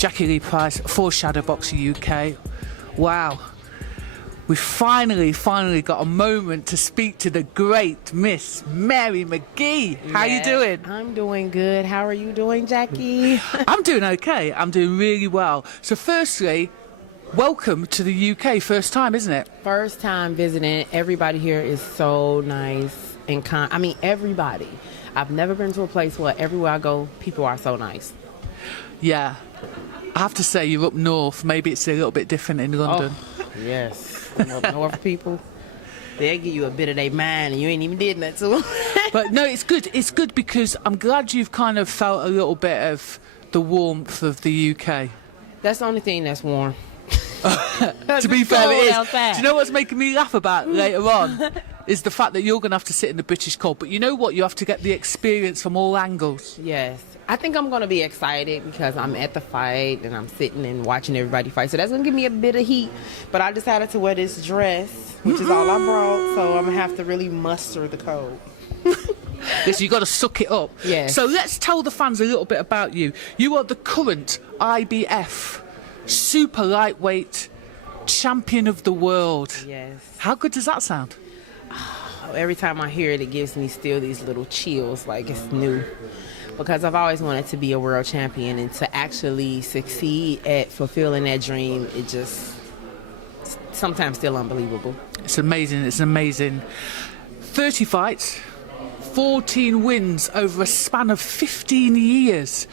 Jackie Lee Price for Shadowboxruk UK. Wow. We finally got a moment to speak to the great Miss Mary McGee. How you doing? I'm doing good. How are you doing, Jackie? I'm doing okay. I'm doing really well. So firstly, welcome to the UK. First time, isn't it? First time visiting. Everybody here is so nice and kind. I mean, everybody. I've never been to a place where everywhere I go, people are so nice. Yeah. I have to say, you're up north. Maybe it's a little bit different in London. Oh, yes. Up north people, they'll give you a bit of their mind and you ain't even did that to them. But no, it's good. It's good because I'm glad you've kind of felt a little bit of the warmth of the UK. That's the only thing that's warm. To be fair, it is. Outside. Do you know what's making me laugh about later on? Is the fact that you're going to have to sit in the British cold. But you know what? You have to get the experience from all angles. Yes. I think I'm going to be excited because I'm at the fight and I'm sitting and watching everybody fight. So that's going to give me a bit of heat. But I decided to wear this dress, which is all I brought. So I'm going to have to really muster the cold. Listen, you got to suck it up. Yes. So let's tell the fans a little bit about you. You are the current IBF super lightweight champion of the world. Yes. How good does that sound? Every time I hear it, it gives me still these little chills like it's new. Because I've always wanted to be a world champion, and to actually succeed at fulfilling that dream, it just sometimes still unbelievable. It's amazing. It's amazing. 30 fights, 14 wins over a span of 15 years.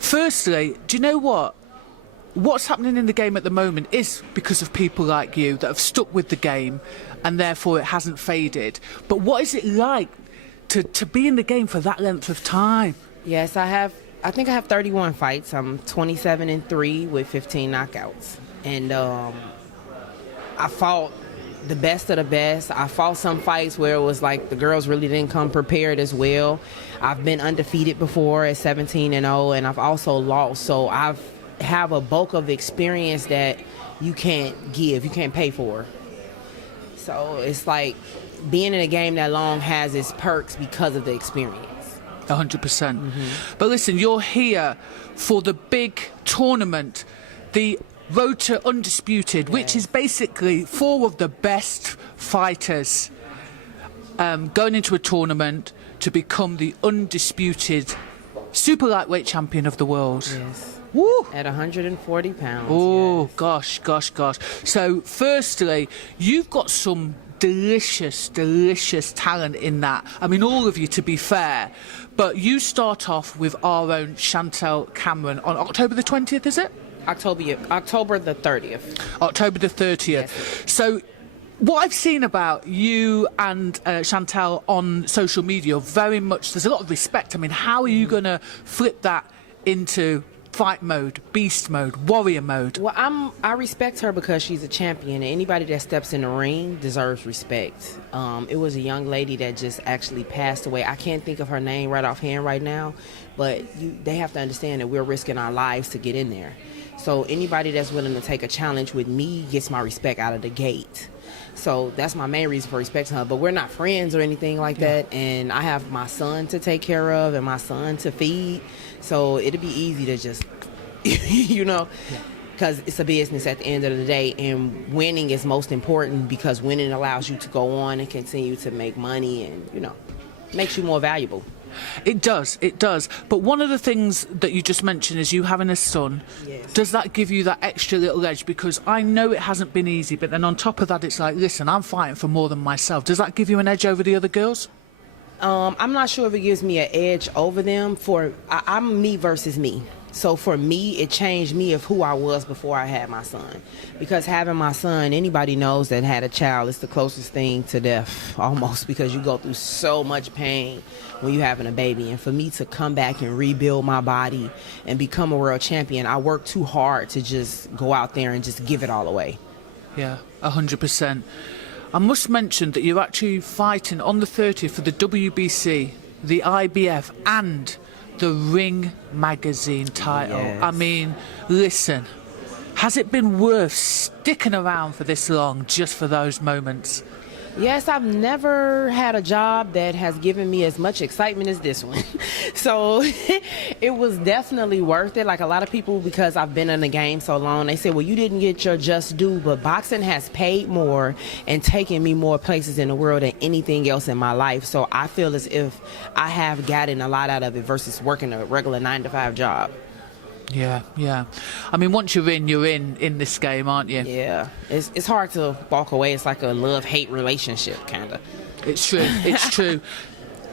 Firstly, do you know what? What's happening in the game at the moment is because of people like you that have stuck with the game, and therefore it hasn't faded. But what is it like to be in the game for that length of time? Yes, I think I have 31 fights. I'm 27-3 with 15 knockouts. And I fought the best of the best. I fought some fights where it was like the girls really didn't come prepared as well. I've been undefeated before at 17-0, and I've also lost. So I have a bulk of experience that you can't give, you can't pay for. So it's like being in a game that long has its perks because of the experience. 100%. But listen, you're here for the big tournament, the Road to Undisputed, which is basically 4 of the best fighters going into a tournament to become the undisputed super lightweight champion of the world. Yes. Woo! At 140 pounds. Oh, yes. gosh. So, firstly, you've got some delicious talent in that. I mean, all of you, to be fair. But you start off with our own Chantel Cameron on October the 20th, is it? October the 30th. October the 30th. Yes. So, what I've seen about you and Chantel on social media, very much, there's a lot of respect. I mean, how are you going to flip that into fight mode, beast mode, warrior mode? Well, I respect her because she's a champion, and anybody that steps in the ring deserves respect. It was a young lady that just actually passed away. I can't think of her name right offhand right now, but they have to understand that we're risking our lives to get in there. So anybody that's willing to take a challenge with me gets my respect out of the gate. So that's my main reason for respecting her. But we're not friends or anything like that. And I have my son to take care of and my son to feed. So it'd be easy to just, you know, because it's a business at the end of the day. And winning is most important because winning allows you to go on and continue to make money and, you know, makes you more valuable. It does. But one of the things that you just mentioned is you having a son. Yes. Does that give you that extra little edge? Because I know it hasn't been easy, but then on top of that, it's like, listen, I'm fighting for more than myself. Does that give you an edge over the other girls? I'm not sure if it gives me an edge over them. I'm me versus me. So for me, it changed me of who I was before I had my son. Because having my son, anybody knows that had a child, it's the closest thing to death, almost, because you go through so much pain when you're having a baby. And for me to come back and rebuild my body and become a world champion, I worked too hard to just go out there and just give it all away. Yeah, 100%. I must mention that you're actually fighting on the 30th for the WBC, the IBF, and the Ring magazine title. Yes. I mean, listen, has it been worth sticking around for this long just for those moments? Yes, I've never had a job that has given me as much excitement as this one. So it was definitely worth it. Like a lot of people, because I've been in the game so long, they say, well, you didn't get your just due, but boxing has paid more and taken me more places in the world than anything else in my life. So I feel as if I have gotten a lot out of it versus working a regular 9-to-5 job. Yeah, yeah. I mean, once you're in this game, aren't you? Yeah, it's hard to walk away. It's like a love-hate relationship, kind of. It's true. It's true.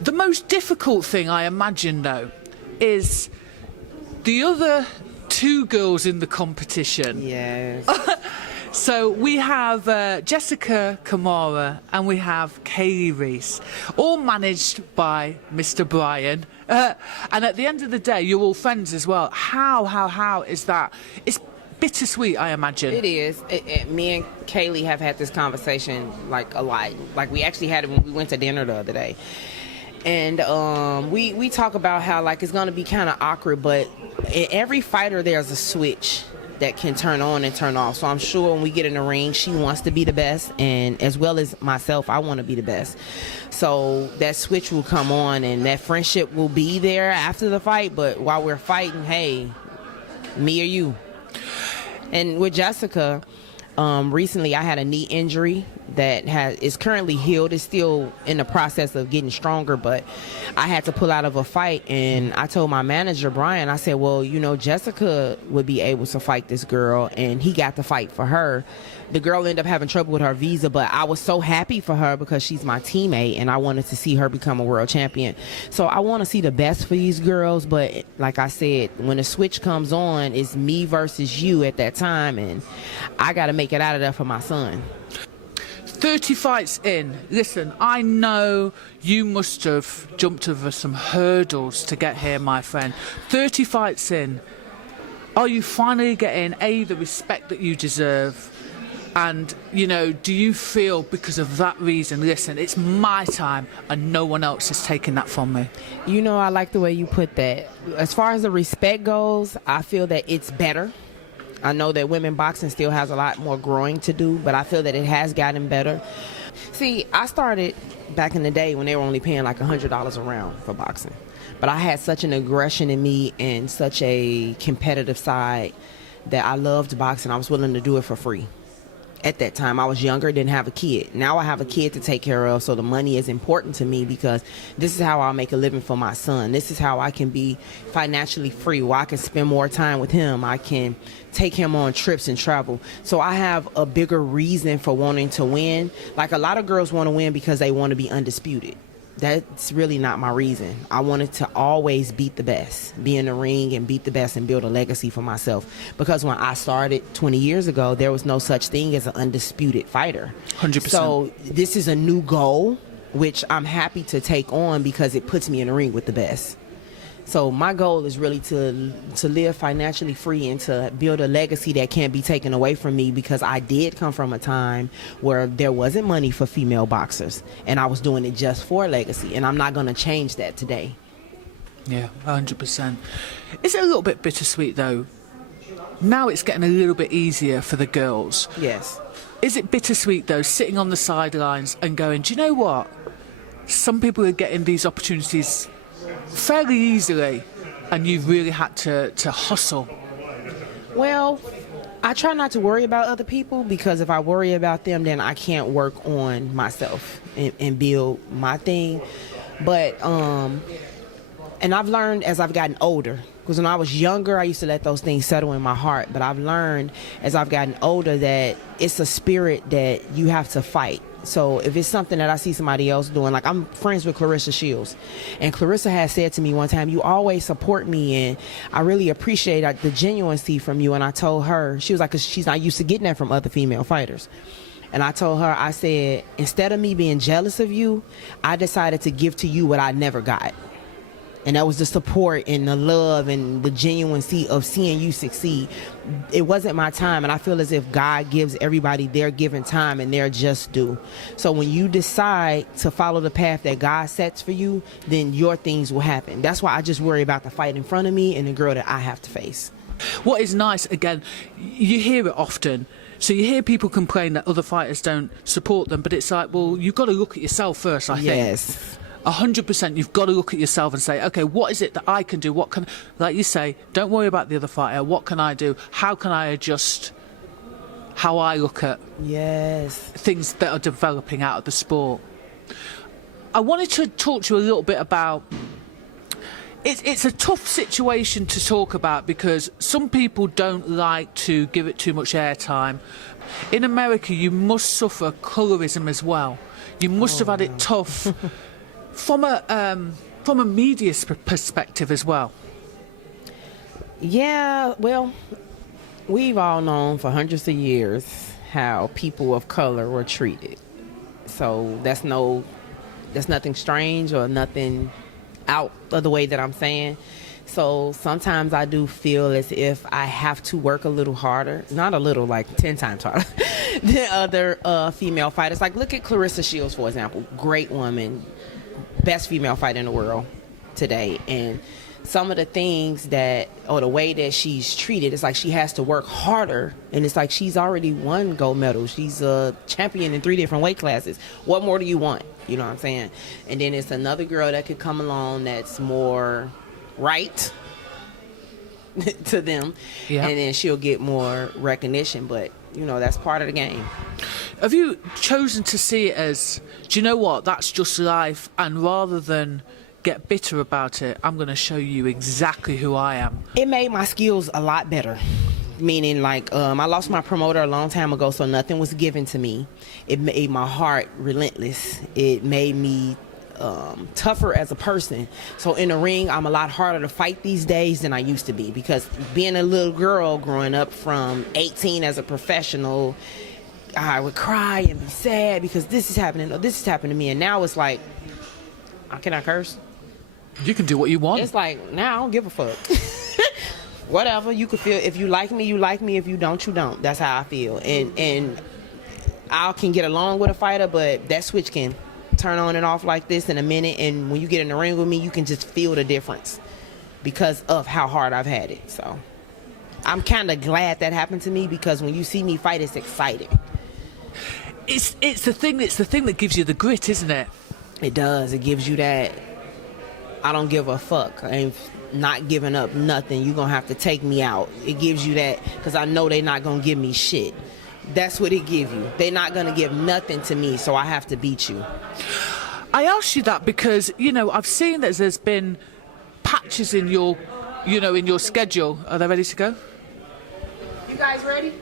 The most difficult thing, I imagine, though, is the other two girls in the competition. Yes. So we have Jessica Kamara and we have Kaylee Reese, all managed by Mr. Brian. And at the end of the day, you're all friends as well. How is that? It's bittersweet, I imagine. It is. Me and Kaylee have had this conversation like a lot. Like we actually had it when we went to dinner the other day. And we talk about how like it's going to be kind of awkward, but in every fighter there's a switch that can turn on and turn off. So I'm sure when we get in the ring, she wants to be the best, and as well as myself, I want to be the best. So that switch will come on and that friendship will be there after the fight, but while we're fighting, hey, me or you. And with Jessica, recently I had a knee injury that is currently healed. It's still in the process of getting stronger, but I had to pull out of a fight, and I told my manager, Brian, I said, well, you know, Jessica would be able to fight this girl, and he got to fight for her. The girl ended up having trouble with her visa, but I was so happy for her because she's my teammate, and I wanted to see her become a world champion. So I want to see the best for these girls, but like I said, when the switch comes on, it's me versus you at that time, and I got to make it out of there for my son. 30 fights in. Listen, I know you must have jumped over some hurdles to get here, my friend. 30 fights in. Are you finally getting, the respect that you deserve? And, you know, do you feel because of that reason, listen, it's my time and no one else is taking that from me? You know, I like the way you put that. As far as the respect goes, I feel that it's better. I know that women boxing still has a lot more growing to do, but I feel that it has gotten better. See, I started back in the day when they were only paying like $100 a round for boxing. But I had such an aggression in me and such a competitive side that I loved boxing. I was willing to do it for free. At that time, I was younger, didn't have a kid. Now I have a kid to take care of, so the money is important to me because this is how I'll make a living for my son. This is how I can be financially free, where I can spend more time with him. I can take him on trips and travel. So I have a bigger reason for wanting to win. Like a lot of girls want to win because they want to be undisputed. That's really not my reason. I wanted to always beat the best, be in the ring and beat the best and build a legacy for myself. Because when I started 20 years ago, there was no such thing as an undisputed fighter. 100%. So this is a new goal, which I'm happy to take on because it puts me in the ring with the best. So my goal is really to live financially free and to build a legacy that can't be taken away from me, because I did come from a time where there wasn't money for female boxers and I was doing it just for legacy, and I'm not going to change that today. Yeah, 100%. Is it a little bit bittersweet though? Now it's getting a little bit easier for the girls. Yes. Is it bittersweet though, sitting on the sidelines and going, do you know what? Some people are getting these opportunities fairly easily and you've really had to hustle. Well, I try not to worry about other people, because if I worry about them, then I can't work on myself and build my thing. But and I've learned as I've gotten older, because when I was younger, I used to let those things settle in my heart, but I've learned as I've gotten older that it's a spirit that you have to fight. So if it's something that I see somebody else doing, like I'm friends with Clarissa Shields, and Clarissa has said to me one time, you always support me and I really appreciate the genuinity from you. And I told her, she was like, 'cause she's not used to getting that from other female fighters. And I told her, I said, instead of me being jealous of you, I decided to give to you what I never got. And that was the support and the love and the genuinity of seeing you succeed. It wasn't my time, and I feel as if God gives everybody their given time and their just due. So when you decide to follow the path that God sets for you, then your things will happen. That's why I just worry about the fight in front of me and the girl that I have to face. What is nice, again, you hear it often, So you hear people complain that other fighters don't support them, but it's like, well, you've got to look at yourself first, I think. Yes. 100%, you've got to look at yourself and say, okay, what is it that I can do? What can, like you say, don't worry about the other fighter. What can I do? How can I adjust how I look at things that are developing out of the sport? I wanted to talk to you a little bit about, it's a tough situation to talk about because some people don't like to give it too much airtime. In America, you must suffer colorism as well. You must have had it tough from a media perspective as well. Yeah, well, we've all known for hundreds of years how people of color were treated. So that's nothing strange or nothing out of the way that I'm saying. So sometimes I do feel as if I have to work a little harder, not a little, like 10 times harder than other female fighters. Like look at Clarissa Shields, for example. Great woman, best female fighter in the world today. And some of the things that, or the way that she's treated, it's like she has to work harder. And it's like she's already won gold medals. She's a champion in 3 different weight classes. What more do you want? You know what I'm saying? And then it's another girl that could come along that's more right to them. Yeah. And then she'll get more recognition. But, you know, that's part of the game. Have you chosen to see it as, do you know what, that's just life, and rather than get bitter about it, I'm going to show you exactly who I am? It made my skills a lot better. Meaning, like, I lost my promoter a long time ago, so nothing was given to me. It made my heart relentless. It made me tougher as a person. So in the ring, I'm a lot harder to fight these days than I used to be, because being a little girl growing up from 18 as a professional, I would cry and be sad because this is happening or this is happening to me. And now it's like, can I curse? You can do what you want. It's like, now I don't give a fuck. Whatever, you could feel. If you like me, you like me. If you don't, you don't. That's how I feel. And I can get along with a fighter, but that switch can turn on and off like this in a minute. And when you get in the ring with me, you can just feel the difference because of how hard I've had it. So I'm kind of glad that happened to me, because when you see me fight, it's exciting. It's the thing that gives you the grit, isn't it? It does. It gives you that, I don't give a fuck. I ain't not giving up nothing. You're going to have to take me out. It gives you that, because I know they're not going to give me shit. That's what it gives you. They're not going to give nothing to me, so I have to beat you. I asked you that because, you know, I've seen that there's been patches in your, you know, in your schedule. Are they ready to go? You guys ready?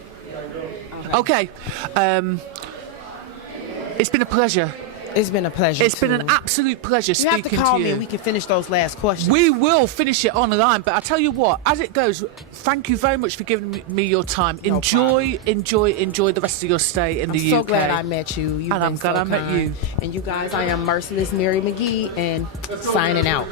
Okay. It's been a pleasure. It's been a pleasure. It's been an absolute pleasure speaking to you. You have to call me and we can finish those last questions. We will finish it online, but I tell you what, as it goes, thank you very much for giving me your time. Enjoy the rest of your stay in the UK. I'm so glad I met you. You've and I'm glad I met you. And you guys, I am Merciless Mary McGee, and signing out.